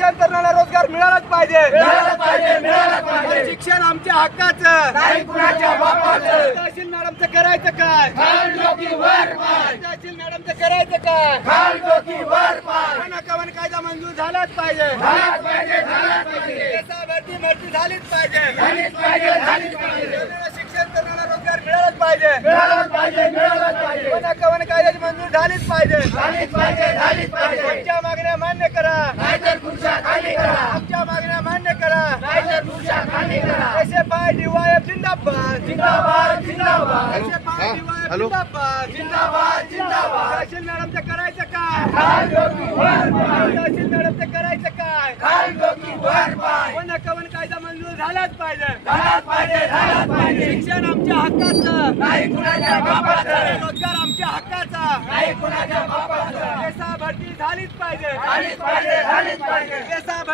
तरुणाला रोजगार मिळालाच पाहिजे. शिक्षण आमच्या हक्काचं. तहसील मॅडमचं करायचं काय? तहसील मॅडमचं करायचं काय? खाल डोकी वर पाय. कवन कायदा मंजूर झालाच पाहिजे. भरती भरती झालीच पाहिजे. शिक्षण तरुणाला रोजगार मिळालाच पाहिजे. कवन कायद्याची मंजूर झालीच पाहिजे. झालीच पाहिजे झालीच पाहिजे. आमच्या मागण्या मान्य करा नाहीतर खुर्च्या खाली करा आमच्या मागण्या मान्य करा नाहीतर खुर्च्या खाली करा. एस एफ आय डीवायएफ जिंदाबाद जिंदाबाद जिंदाबाद. एस एफ आय डीवायएफ जिंदाबाद जिंदाबाद जिंदाबाद तहसील मॅडमचं करायचं काय? खाल डोकी वर पाय. तहसील मॅडमचं करायचं काय? खाल डोकी वर पाय. वन कवन कायदा मंजूर झालाच पाहिजे. झालाच पाहिजे झालाच पाहिजे. शिक्षण आमच्या हक्काचं. नाही कुणाच्या बापाचं. रोजगार आमच्या हक्काचा. नाही कुणाच्या बापाचं. केसा भरती झालीच पाहिजे. झालीच पाहिजे झालीच पाहिजे. केसा भरती